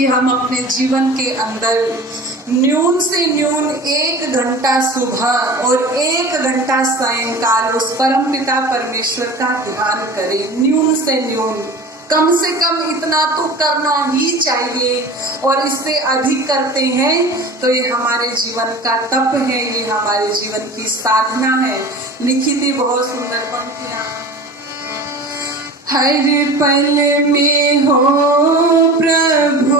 कि हम अपने जीवन के अंदर न्यून से न्यून 1 घंटा सुबह और 1 घंटा सायंकाल उस परम पिता परमेश्वर का ध्यान करें। न्यून से न्यून, कम से कम इतना तो करना ही चाहिए, और इससे अधिक करते हैं तो ये हमारे जीवन का तप है, ये हमारे जीवन की साधना है। लिखी थी बहुत सुंदर पंक्तियां। हर पल में हो प्रभु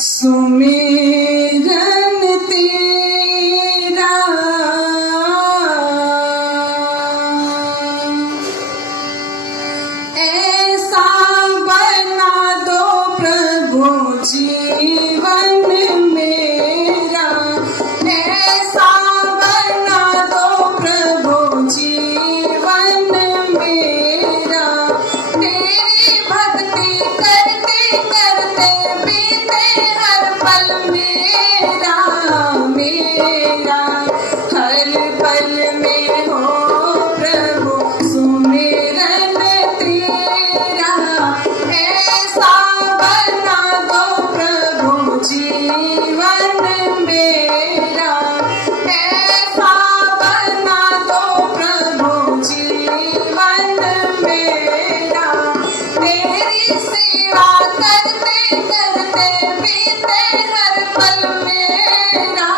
सुमिरन तेरा, ऐसा बना दो प्रभु जीवन मेरा, ऐसा बना दो प्रभु जीवन मेरा। तेरी भक्ति करते करते बीते हर पल मेरा, मेरा हर पल में हो प्रभु सुमिरन तेरा, ऐसा बना दो प्रभु जीवन मेरा, ऐसा बना दो प्रभु जीवन मेरा। तेरी सेवा करते करते बीते हर पल मेरा,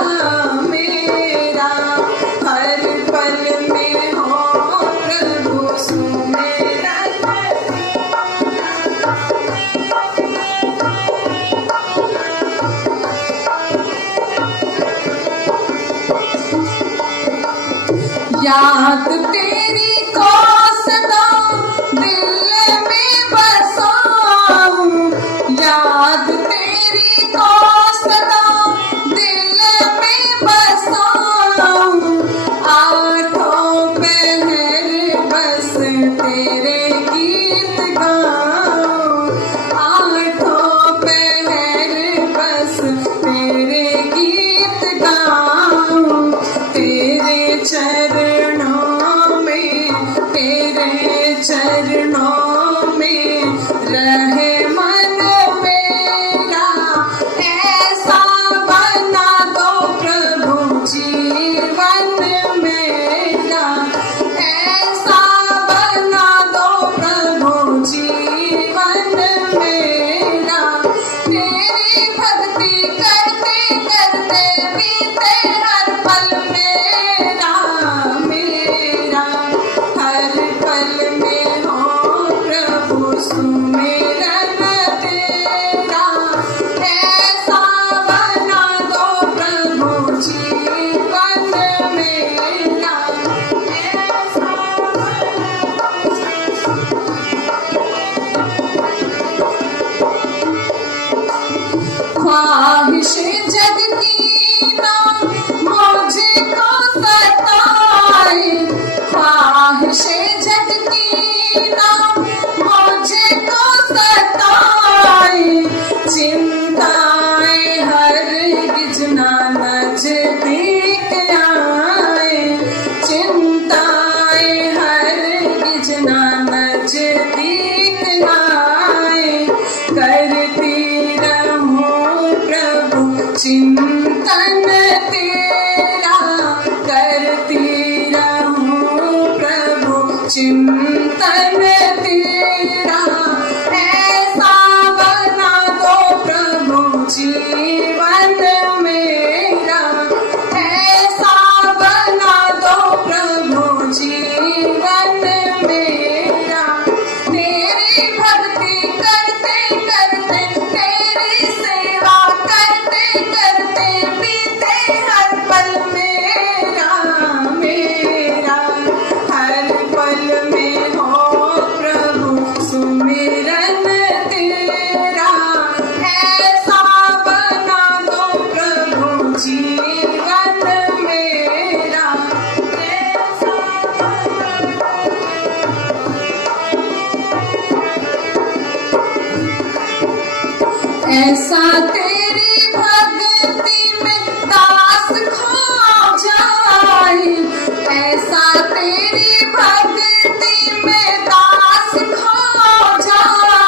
मेरा हर पल में हो प्रभु सुमिरन याद तेरी को सदा दिल में बसाऊं, याद तेरी को सदा दिल में बसाऊं। आठों पहर बस तेरे गीत गाऊं, आठों पहर बस तेरे गीत गाऊं। तेरे चरणों में, तेरे चरणों में रहे मन मेरा, ऐसा बना दो प्रभु जीवन मेरा, ऐसा बना दो प्रभु जीवन मेरा। तेरी भक्ति करते करते बीते हर पल मेरा, मेरा हर पल में हो प्रभु सुमिरन तेरा, ऐसा बना दो प्रभु जीवन मेरा, ऐसा ख्वाहिशें जग की ना मुझको सताए, ख्वाहिशें जग की ना मुझको सताए। चिंताएं हरगिज ना नजदीक आए, चिंताएं हरगिज ना नजदीक आए। करती रहूं प्रभु चिंतन तेरा, करती रहूं प्रभु चिंतन तेरा, ऐसा बना दो प्रभु जीवन मेरा, ऐसा बना दो प्रभु जीवन मेरा। तेरी भक्ति करते करते, तेरी सेवा करते करते बीते हर पल मेरा, मेरा हर पल में हो प्रभु सुमिरन तेरा, ऐसा बना दो प्रभु जीवन मेरा, ऐसा ऐसा तेरी भक्ति में दास खो जाए, ऐसा तेरी भक्ति में दास खो जाए।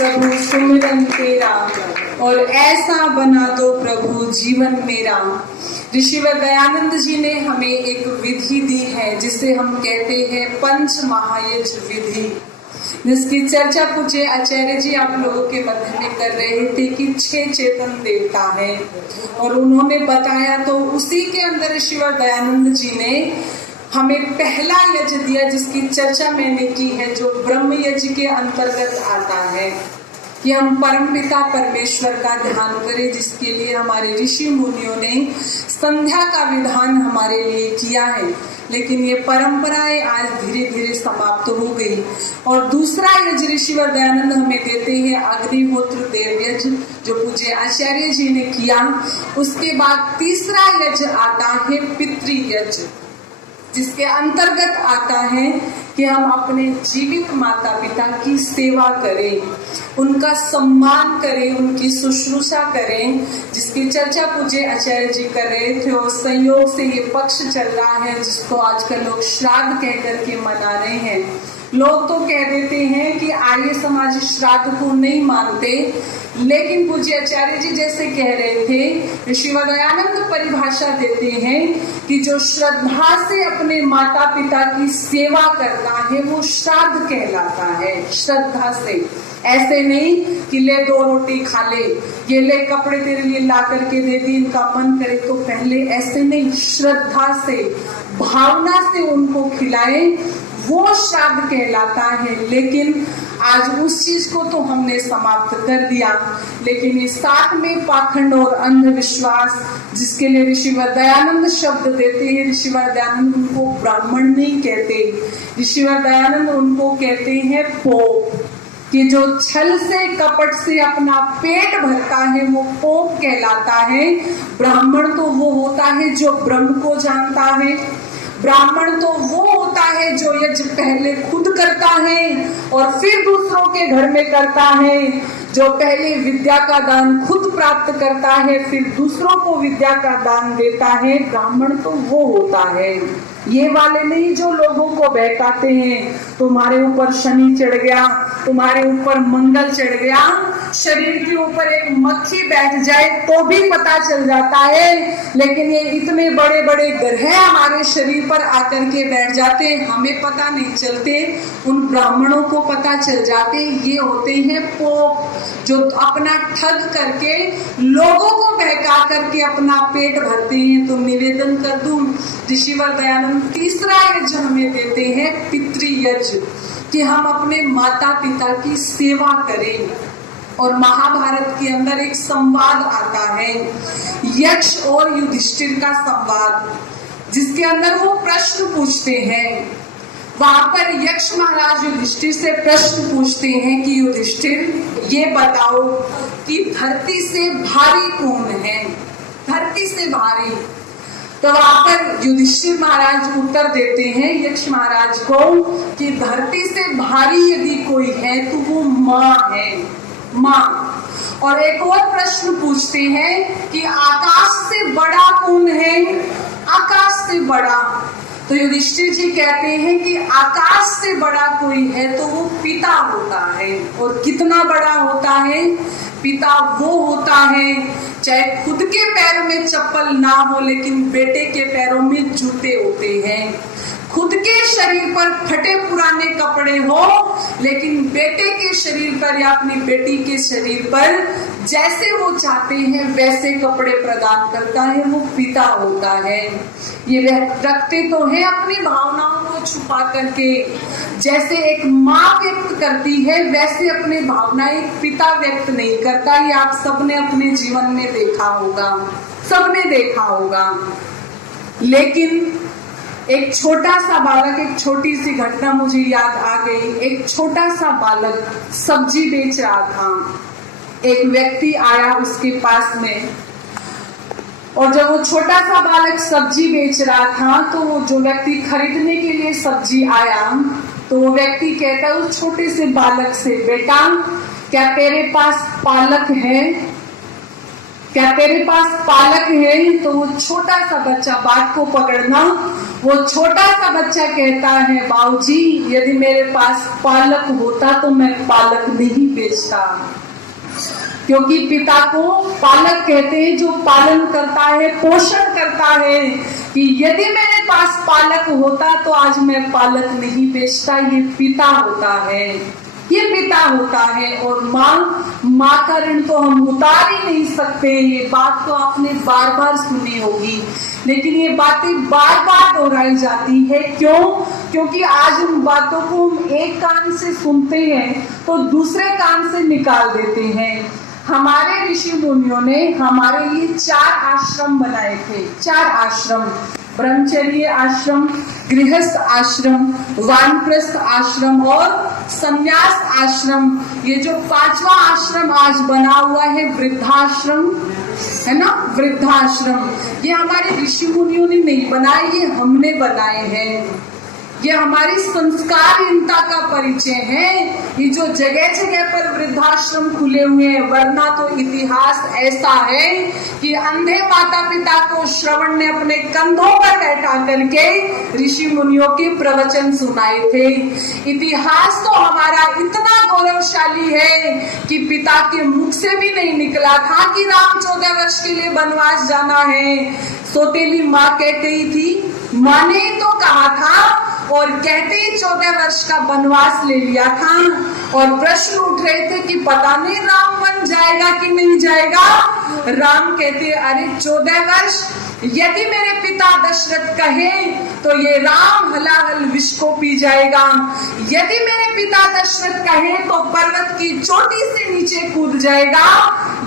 प्रभु सुमिरन तेरा, और ऐसा बना दो प्रभु जीवन मेरा। ऋषिवर दयानंद जी ने हमें एक विधि दी है जिसे हम कहते हैं पंच महायज्ञ विधि, जिसकी चर्चा पूज्य आचार्य जी आप लोगों के मध्य में कर रहे थे कि 6 चेतन देवता है, और उन्होंने बताया तो उसी के अंदर ऋषिवर दयानंद जी ने हमें पहला यज्ञ दिया जिसकी चर्चा मैंने की है, जो ब्रह्म यज्ञ के अंतर्गत आता है कि हम परमपिता परमेश्वर का ध्यान करें, जिसके लिए हमारे ऋषि मुनियों ने संध्या का विधान हमारे लिए किया है। लेकिन ये परंपराएं आज धीरे धीरे समाप्त हो गई। और दूसरा यज्ञ ऋषिवर दयानंद हमें देते हैं अग्निहोत्र देव यज्ञ, जो पूज्य आचार्य जी ने किया। उसके बाद तीसरा यज्ञ आता है पितृ यज्ञ, जिसके अंतर्गत आता है कि हम अपने जीवित माता पिता की सेवा करें, उनका सम्मान करें, उनकी शुश्रूषा करें, जिसकी चर्चा पूज्य आचार्य जी कर रहे थे। और संयोग से ये पक्ष चल रहा है जिसको आजकल लोग श्राद्ध कह करके मना रहे हैं। लोग तो कह देते हैं कि आर्य समाज श्राद्ध को नहीं मानते, लेकिन पूज्य आचार्य जी जैसे कह रहे थे, ऋषिवर दयानंद परिभाषा देते हैं कि जो श्रद्धा से अपने माता पिता की सेवा करता है वो श्राद्ध कहलाता है। श्रद्धा से, ऐसे नहीं कि ले 2 रोटी खा ले, ये ले कपड़े तेरे लिए ला करके दे दी, इनका मन करे तो पहले, ऐसे नहीं, श्रद्धा से, भावना से उनको खिलाए, वो श्राद्ध कहलाता है। लेकिन आज उस चीज को तो हमने समाप्त कर दिया। लेकिन इस साथ में पाखंड और अंधविश्वास, जिसके लिए ऋषिवर दयानंद शब्द देते हैं, ऋषिवर दयानंद उनको ब्राह्मण नहीं कहते, ऋषिवर दयानंद उनको कहते हैं पोप, कि जो छल से कपट से अपना पेट भरता है वो पोप कहलाता है। ब्राह्मण तो वो होता है जो ब्रह्म को जानता है, ब्राह्मण तो वो होता है जो यज्ञ पहले खुद करता है और फिर दूसरों के घर में करता है, जो पहले विद्या का दान खुद प्राप्त करता है फिर दूसरों को विद्या का दान देता है। ब्राह्मण तो वो होता है, ये वाले नहीं जो लोगों को बहकाते हैं, तुम्हारे ऊपर शनि चढ़ गया, तुम्हारे ऊपर मंगल चढ़ गया, शरीर के ऊपर एक मक्खी बैठ जाए तो भी पता चल जाता है, लेकिन ये इतने बड़े बड़े ग्रह हमारे शरीर पर आकर के बैठ जाते हैं, हमें पता नहीं चलते, उन ब्राह्मणों को पता चल जाते। ये होते हैं पोप, जो अपना ठग करके लोगों को बहका करके अपना पेट भरते हैं। तो निवेदन कर दूं, ऋषिवर दयानंद तीसरा यज्ञ हमें देते हैं पितृ यज्ञ, कि हम अपने माता पिता की सेवा करें। और महाभारत के अंदर एक संवाद आता है, यक्ष और युधिष्ठिर का संवाद, जिसके अंदर वो प्रश्न पूछते हैं। वहां पर यक्ष महाराज युधिष्ठिर से प्रश्न पूछते हैं कि युधिष्ठिर ये बताओ कि धरती से भारी कौन है, धरती से भारी। तो वहां पर युधिष्ठिर महाराज उत्तर देते हैं यक्ष महाराज को कि धरती से भारी यदि कोई है तो वो माँ है, माँ। और एक और प्रश्न पूछते हैं कि आकाश से बड़ा कौन है, आकाश से बड़ा। तो युधिष्ठिर जी कहते हैं कि आकाश से बड़ा कोई है तो वो पिता होता है। और कितना बड़ा होता है पिता? वो होता है चाहे खुद के पैरों में चप्पल ना हो लेकिन बेटे के पैरों में जूते होते हैं, खुद के शरीर पर फटे पुराने कपड़े हो लेकिन बेटे के शरीर पर या अपनी बेटी के शरीर पर जैसे वो चाहते हैं वैसे कपड़े प्रदान करता है, वो पिता होता है। ये रखते तो है अपनी भावनाओं को छुपा करके, जैसे एक माँ व्यक्त करती है वैसे अपनी भावनाएं पिता व्यक्त नहीं करता। ये आप सबने अपने जीवन में देखा होगा, सबने देखा होगा। लेकिन एक छोटा सा बालक, एक छोटी सी घटना मुझे याद आ गई। एक छोटा सा बालक सब्जी बेच रहा था, एक व्यक्ति आया उसके पास में, और जब वो छोटा सा बालक सब्जी बेच रहा था तो वो जो व्यक्ति खरीदने के लिए सब्जी आया तो वो व्यक्ति कहता उस छोटे से बालक से, बेटा क्या तेरे पास पालक है, क्या तेरे पास पालक है? तो वो छोटा सा बच्चा बात को पकड़ना वो छोटा सा बच्चा कहता है, बाबूजी यदि मेरे पास पालक होता तो मैं पालक नहीं बेचता। क्योंकि पिता को पालक कहते हैं, जो पालन करता है, पोषण करता है, कि यदि मेरे पास पालक होता तो आज मैं पालक नहीं बेचता। ये पिता होता है, ये पिता होता है। और माँ का ऋण तो हम उतार ही नहीं सकते। ये बात तो आपने बार बार सुनी होगी, लेकिन ये बातें बार बार दोहराई जाती है। क्यों? क्योंकि आज उन बातों को हम एक कान से सुनते हैं तो दूसरे कान से निकाल देते हैं। हमारे ऋषि मुनियों ने हमारे लिए 4 आश्रम बनाए थे। 4 आश्रम, ब्रह्मचर्य आश्रम, गृहस्थ आश्रम, वानप्रस्थ आश्रम और संन्यास आश्रम। ये जो 5वां आश्रम आज बना हुआ है वृद्धाश्रम, है ना, वृद्धाश्रम, ये हमारे ऋषि मुनियों ने नहीं बनाए, ये हमने बनाए हैं। ये हमारी संस्कारहीनता का परिचय है। ये जो जगह जगह पर वृद्धाश्रम खुले हुए हैं, वरना तो इतिहास ऐसा है कि अंधे माता पिता को श्रवण ने अपने कंधों पर बैठा करके ऋषि मुनियों के प्रवचन सुनाए थे। इतिहास तो हमारा इतना गौरवशाली है कि पिता के मुख से भी नहीं निकला था कि राम 14 वर्ष के लिए वनवास जाना है। सौतेली माँ कहते ही थी, माँ ने तो कहा था, और कहते ही 14 वर्ष का वनवास ले लिया था। और प्रश्न उठ रहे थे कि पता नहीं राम वन जाएगा कि नहीं जाएगा। राम कहते, अरे 14 वर्ष यदि मेरे पिता दशरथ कहे तो ये राम हलाहल विष को पी जाएगा। यदि मेरे पिता दशरथ कहे तो पर्वत की चोटी से नीचे कूद जाएगा।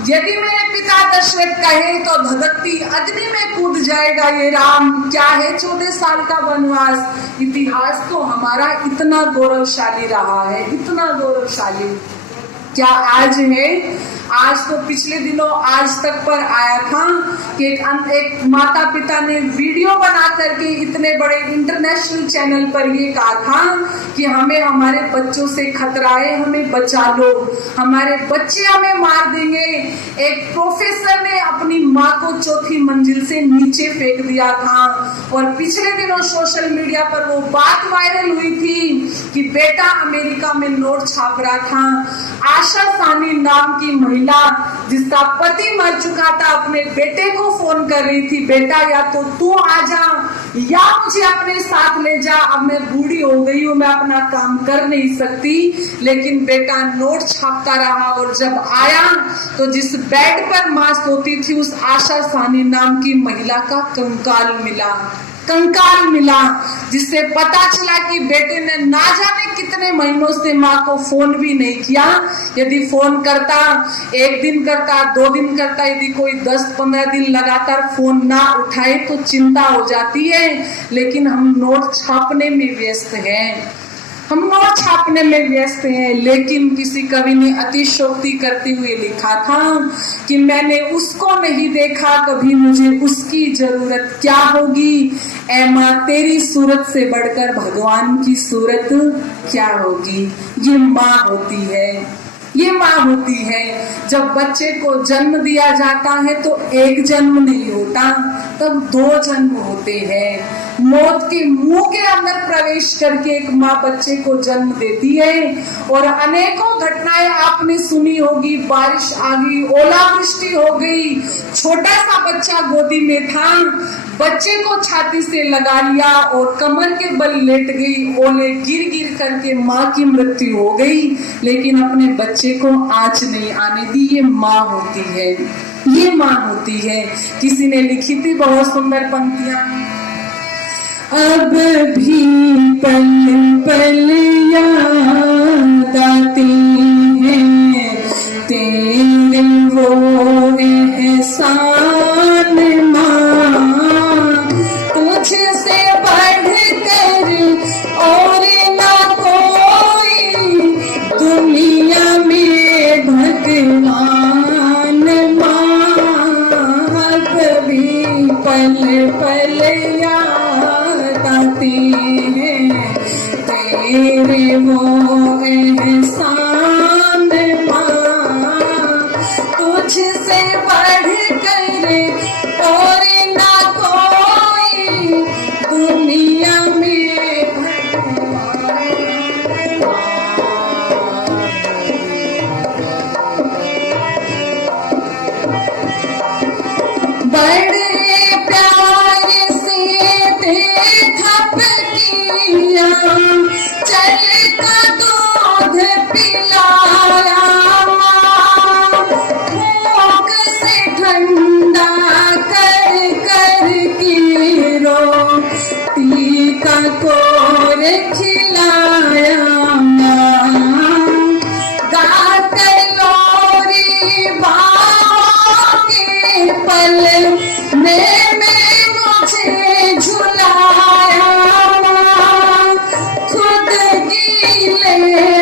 यदि मेरे पिता दशरथ कहे तो धधकती अग्नि में कूद जाएगा। ये राम क्या है 14 साल का वनवास। इतिहास तो हमारा इतना गौरवशाली रहा है, इतना गौरवशाली। क्या आज है? आज तो पिछले दिनों आज तक पर आया था कि एक माता पिता ने वीडियो बना करके इतने बड़े इंटरनेशनल चैनल पर ये कहा था कि हमें हमारे बच्चों से खतरा है, हमें बचा लो, हमारे बच्चे हमें मार देंगे। एक प्रोफेसर ने अपनी माँ को 4थी मंजिल से नीचे फेंक दिया था। और पिछले दिनों सोशल मीडिया पर वो बात वायरल हुई थी कि बेटा अमेरिका में नोट छाप रहा था। आशा सानी नाम की महिला जिसका पति मर चुका था अपने बेटे को फोन कर रही थी, बेटा या तो तू आ जा या मुझे अपने साथ ले जा, अब मैं बूढ़ी हो गई हूँ, मैं अपना काम कर नहीं सकती। लेकिन बेटा नोट छापता रहा और जब आया तो जिस बेड पर माँ सोती थी उस आशा सानी नाम की महिला का कंकाल मिला, जिससे पता चला कि बेटे ने ना जाने कितने महीनों से माँ को फोन भी नहीं किया। यदि फोन करता, 1 दिन करता, 2 दिन करता, यदि कोई 10-15 दिन लगातार फोन ना उठाए तो चिंता हो जाती है। लेकिन हम नोट छापने में व्यस्त हैं, लेकिन किसी कवि ने अतिशयोक्ति करते हुए लिखा था कि मैंने उसको नहीं देखा कभी, मुझे उसकी जरूरत क्या होगी। ऐ माँ तेरी सूरत से बढ़कर भगवान की सूरत क्या होगी। ये माँ होती है, ये माँ होती है। जब बच्चे को जन्म दिया जाता है तो 1 जन्म नहीं होता, तब 2 जन्म होते हैं। मौत के मुंह के अंदर प्रवेश करके एक माँ बच्चे को जन्म देती है। और अनेकों घटनाएं आपने सुनी होगी, बारिश आ गई, ओलावृष्टि हो गई, छोटा सा बच्चा गोदी में था, बच्चे को छाती से लगा लिया और कमर के बल लेट गई, ओले गिर गिर करके माँ की मृत्यु हो गई, लेकिन अपने बच्चे को आंच नहीं आने दी। ये माँ होती है, ये माँ होती है। किसी ने लिखी थी बहुत सुंदर पंक्तियां, अब भी पल पल याद आती हैं तेरे वो एहसान माँ, तुझसे बढ़कर और ना कोई दुनिया में भगवान माँ। अब भी पल पल याद आती हैं तेरे वो एहसान माँ, तुझसे बढ़कर और ना कोई दुनिया बड़े प्यार से देखा किया, चल का दूध पिलाया, भूख से ठंडा कर कर के रोटी का कोर खिलाया, गाकर लोरी बाहों के पल में मुझे झुलाया, खुद गीले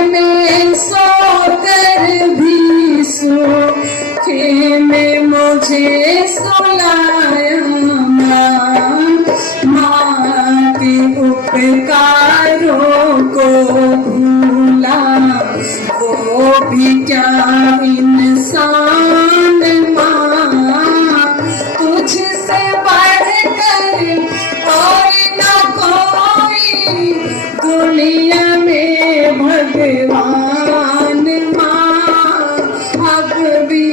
में सोकर भी सूखे में मुझे सुलाया, माँ के उपकारों को भूला वो भी क्या इंसान, माँ तुझसे बढ़कर और न कोई दुनिया में भगवान, माँ अब भी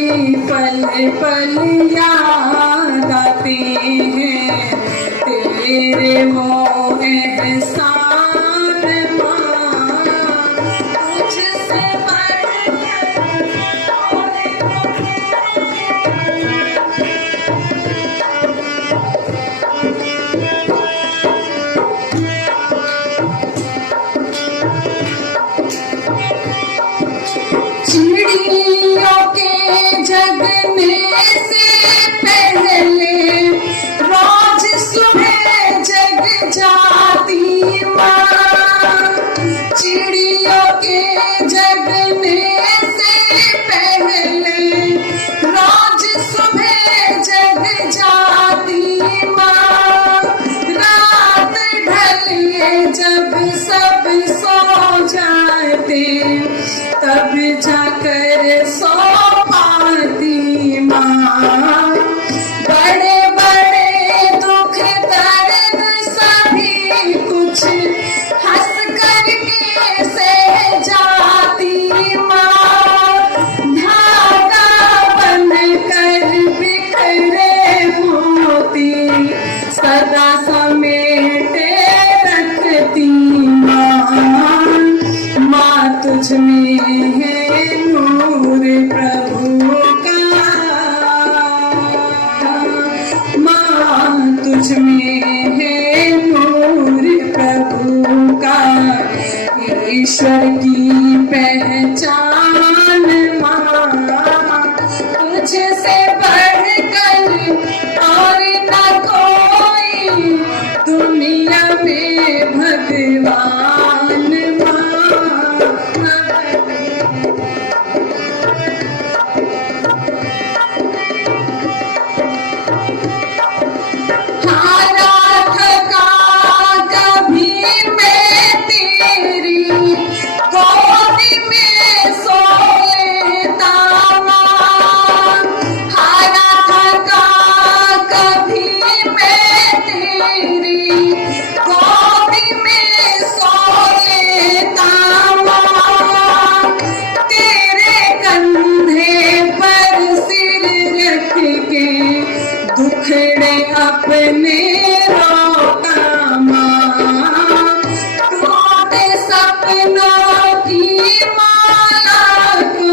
पल पल याद आते हैं तेरे वो एहसान, माँ तुझसे बढ़कर और चिड़ियों के जगने से पहले रोज सुबह जग जाती माँ, चिड़ियों के जगने से पहले रोज सुबह जग जाती माँ, रात ढले जब सब सो जाते तब जाकर सो पाती माँ, बड़े बड़े दुख दर्द सभी कुछ हंस करके सह जाती माँ, धागा बन कर बिखरे मोती सदा समेटे रखती माँ, माँ तुझ में है नूर प्रभु का, माँ तुझ में है नूर प्रभु का, ईश्वर की पहचान, माँ तुझसे बढ़कर और न कोई दुनिया में भगवान, हारा थका कभी मैं तेरी गोदी में सो लेता माँ, हारा थका कभी मैं तेरी गोदी में सो लेता माँ, तेरे कंधे पर सिर रख के दुखड़े अपने रोता माँ, टूटे सपनों की माला को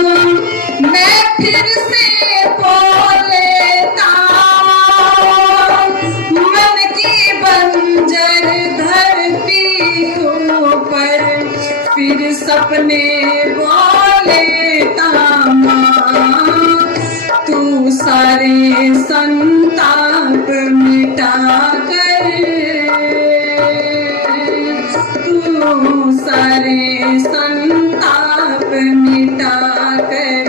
मैं फिर से पो लेता, मन की बंजर धरती ऊपर फिर सपने बोलेता माँ, तू सारे संताप मिटा कर, तू सारे संताप मिटा कर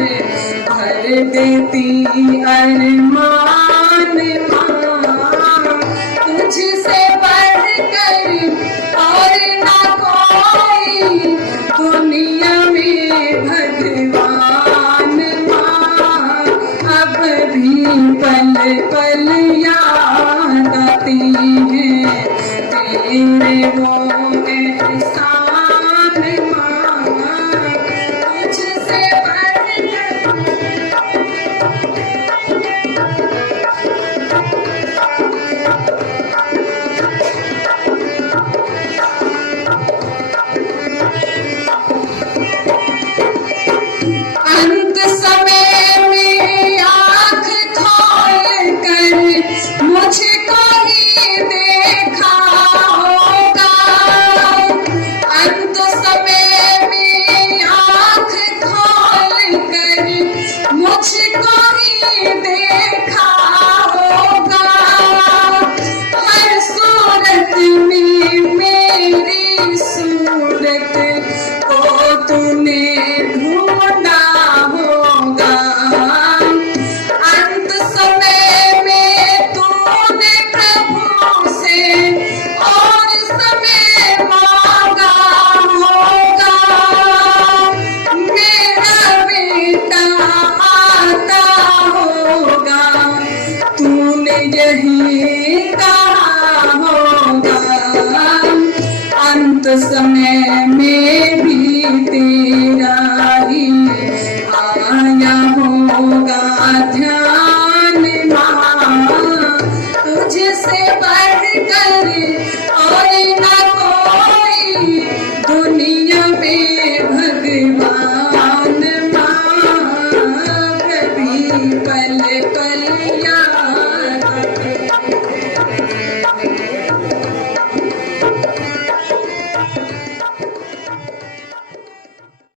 भर देती अरमान माँ, तुझसे बढ़कर और न कोई दुनिया में भगवान, माँ अब भी पल पल याद आती है तेरे वो एहसान, माँ तुझसे बढ़कर यही कहा होगा, अंत समय में भी